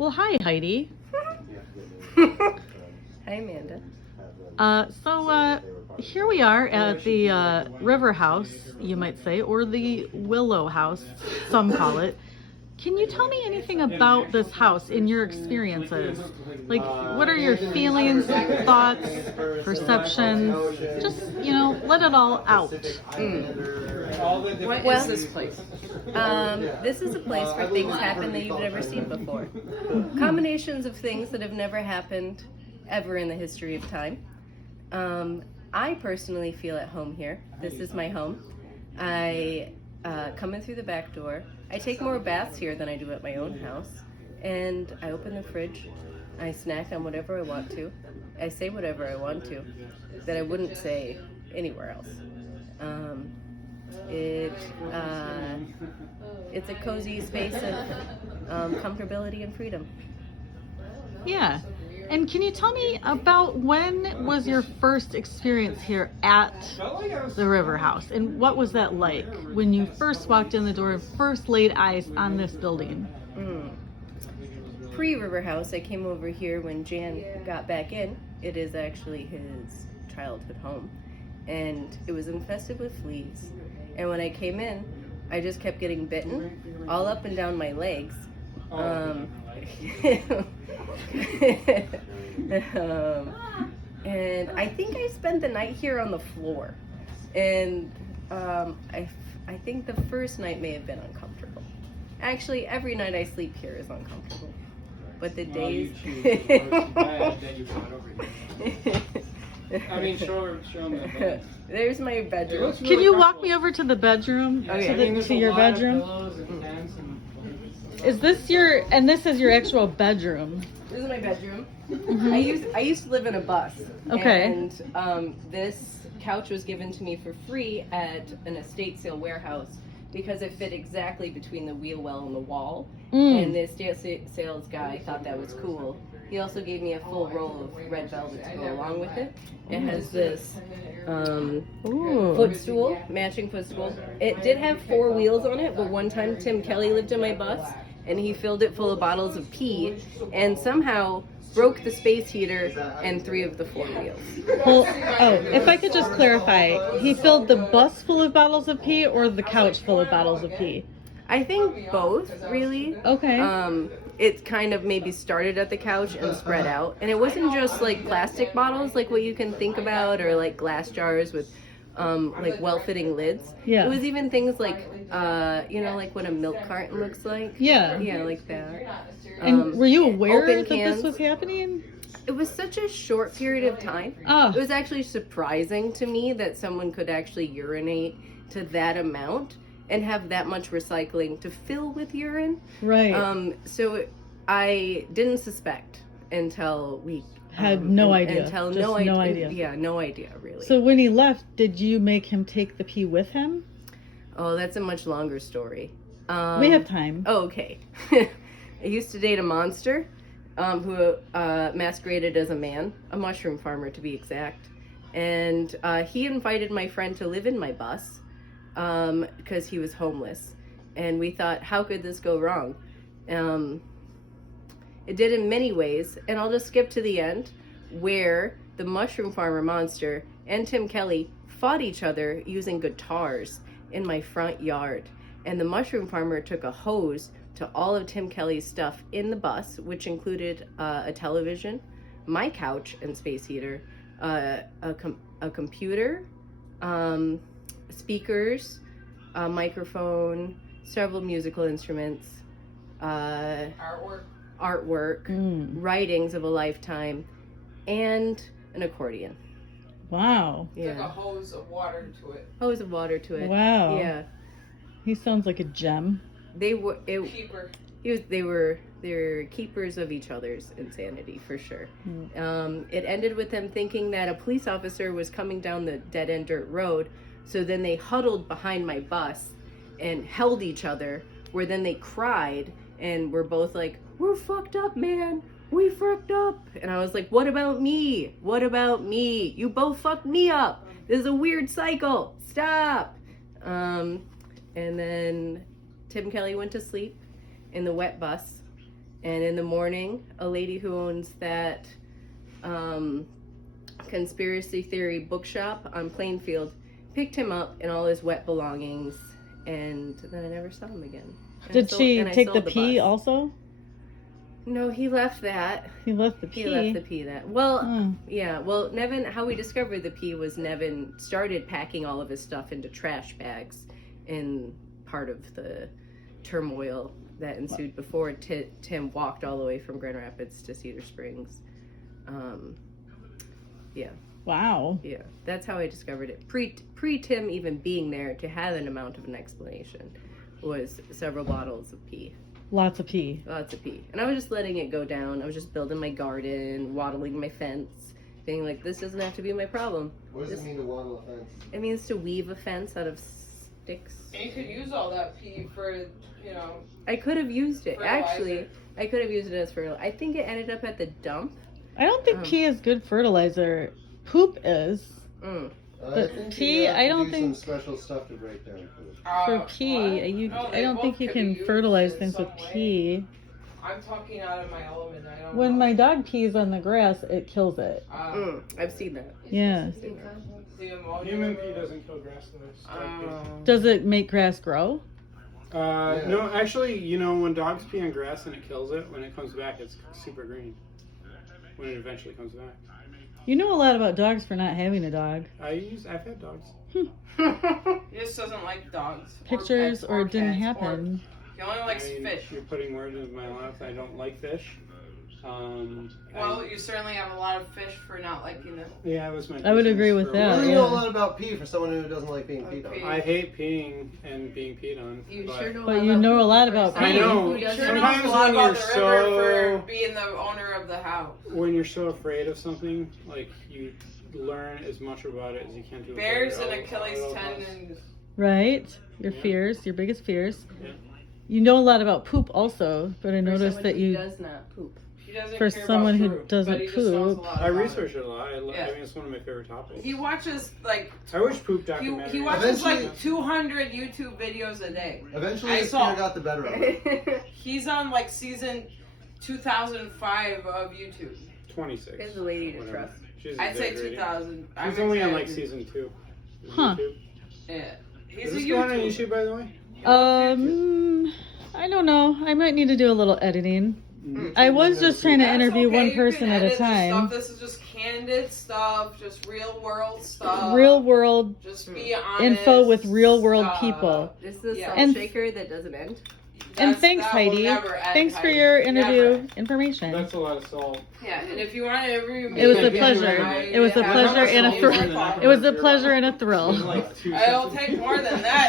Well, hi, Heidi. Hi, Amanda. Here we are at the River House, you might say, or the Willow House, some call it. Can you tell me anything about this house in your experiences? Like, what are your feelings, thoughts, perceptions? Just, let it all out. What is this place? This is a place where things happen that you've never seen before. Combinations of things that have never happened ever in the history of time. I personally feel at home here. This is my home. I come in through the back door. I take more baths here than I do at my own house. And I open the fridge. I snack on whatever I want to. I say whatever I want to that I wouldn't say anywhere else. It's a cozy space of comfortability and freedom. Yeah. And can you tell me about when was your first experience here at the River House? And what was that like when you first walked in the door and first laid eyes on this building? Pre-River House, I came over here when Jan got back in. It is actually his childhood home. And it was infested with fleas. And when I came in, I just kept getting bitten all up and down my legs. And I think I spent the night here on the floor. And I think the first night may have been uncomfortable. Actually, every night I sleep here is uncomfortable. But the days... I mean, show them the bed. There's my bedroom. Can you walk me over to the bedroom? To your bedroom? Is this this is your actual bedroom? This is my bedroom. Mm-hmm. I used to live in a bus. Okay. And this couch was given to me for free at an estate sale warehouse because it fit exactly between the wheel well and the wall. And the estate sales guy thought that was cool. He also gave me a full roll of red velvet to go along with it. It has this footstool, matching footstool. It did have 4 wheels on it, but one time Tim Kelly lived in my bus and he filled it full of bottles of pee and somehow broke the space heater and 3 of the 4 wheels. Well, if I could just clarify, he filled the bus full of bottles of pee or the couch full of bottles of pee? I think both, really. Okay. It kind of maybe started at the couch and spread out. And it wasn't just like plastic bottles like what you can think about or like glass jars with like well-fitting lids. Yeah. It was even things like, like what a milk carton looks like. Yeah. Yeah, like that. And were you aware open that cans. this was happening? It was such a short period of time. Oh. It was actually surprising to me that someone could actually urinate to that amount and have that much recycling to fill with urine. Right. So I didn't suspect until we had no idea. Until Just no idea. Yeah, no idea really. So when he left, did you make him take the pee with him? Oh, that's a much longer story. We have time. Oh, okay. I used to date a monster who masqueraded as a man, a mushroom farmer to be exact. And he invited my friend to live in my bus because he was homeless. And we thought, how could this go wrong? It did in many ways, and I'll just skip to the end where the mushroom farmer monster and Tim Kelly fought each other using guitars in my front yard. And the mushroom farmer took a hose to all of Tim Kelly's stuff in the bus, which included a television, my couch and space heater, a computer, speakers, a microphone, several musical instruments, artwork, writings of a lifetime, and an accordion. Wow. Yeah. Took a hose of water to it. Hose of water to it. Wow. Yeah. He sounds like a gem. They were. Keeper. They're keepers of each other's insanity for sure. It ended with them thinking that a police officer was coming down the dead-end dirt road, so then they huddled behind my bus and held each other, where then they cried and were both like, "We're fucked up, man. We fucked up." And I was like, "What about me? What about me? You both fucked me up. This is a weird cycle. Stop." And then Tim Kelly went to sleep in the wet bus, And in the morning, a lady who owns that conspiracy theory bookshop on Plainfield picked him up and all his wet belongings, and then I never saw him again. And Did she I take sold the pee bus. also? No, he left that. He left the pee. He left the pee that. Well, Oh. yeah. Well, Nevin, how we discovered the pee was Nevin started packing all of his stuff into trash bags in part of the turmoil that ensued before Tim walked all the way from Grand Rapids to Cedar Springs. Yeah. Wow. Yeah, that's how I discovered it. Pre Tim even being there to have an amount of an explanation was several bottles of pee. Lots of pee. Lots of pee. And I was just letting it go down. I was just building my garden, waddling my fence, being like, this doesn't have to be my problem. What does it mean to waddle a fence? It means to weave a fence out of sticks. And you could use all that pee for, you know. I could have used it. Fertilizer. Actually, I could have used it as fertilizer. I think it ended up at the dump. I don't think pee is good fertilizer. Poop is. Mm. I But think pee, you have I to don't do think- some special stuff to break down food. For pee, I don't think you can fertilize things with pee. I'm talking out of my element. I don't When know. my dog pees on the grass, it kills it. I've seen that. Yeah. The ammonia. Human pee doesn't kill grass though. Does it make grass grow? No, actually, you know, when dogs pee on grass and it kills it, when it comes back, it's super green. When it eventually comes back. You know a lot about dogs for not having a dog. I've had dogs. He just doesn't like dogs. Pictures pets or it didn't cats, happen. He only likes fish. You're putting words into my mouth. I don't like fish. Well, you certainly have a lot of fish for not liking them. Yeah, that was my. I would business agree with for a that, You while. really yeah. know a lot about pee for someone who doesn't like being peed on. I hate peeing and being peed on. You but sure know But you know a lot about I pee. know. Who doesn't Sure knows Sometimes a lot when about you're the river so for being the owner of the house. when you're so afraid of something, like you learn as much about it as you can to. Bears avoid and it Achilles all at once. tendons. Right? Your Yeah. fears, your biggest fears. Yeah. You know a lot about poop also, but I For noticed someone that who you, does not poop. He doesn't For care someone about who fruit, doesn't but he just knows a poop. lot I about research it a lot. Yeah. I mean, it's one of my favorite topics. He watches like I wish poop documentaries. he watches Eventually- like 200 YouTube videos a day. Eventually, I his saw- fear got the better of it. He's on like season 2005 of YouTube. 26. There's a lady to whatever. trust. She's I'd say exaggerating. 2000. She's only on like season 2. Huh. YouTube. Yeah. He's Is a this going on YouTuber. YouTube, by the way? I don't know. I might need to do a little editing. I was just trying to That's interview okay, one you person can at a edit this time. Stuff. This is just candid stuff, just real world stuff. Real world Just be honest. info with real world stuff. people. This is a Yeah. salt And- shaker that doesn't end. And That's- thanks, that will Heidi. never end, Thanks for Heidi. your interview Never. information. That's a lot of salt. Yeah, and if you want to interview me, It was a Maybe pleasure. anyway. It was a Yeah, pleasure and a I'll thrill. take more It was a pleasure and a thrill. Like 2 It'll seconds. take more than that.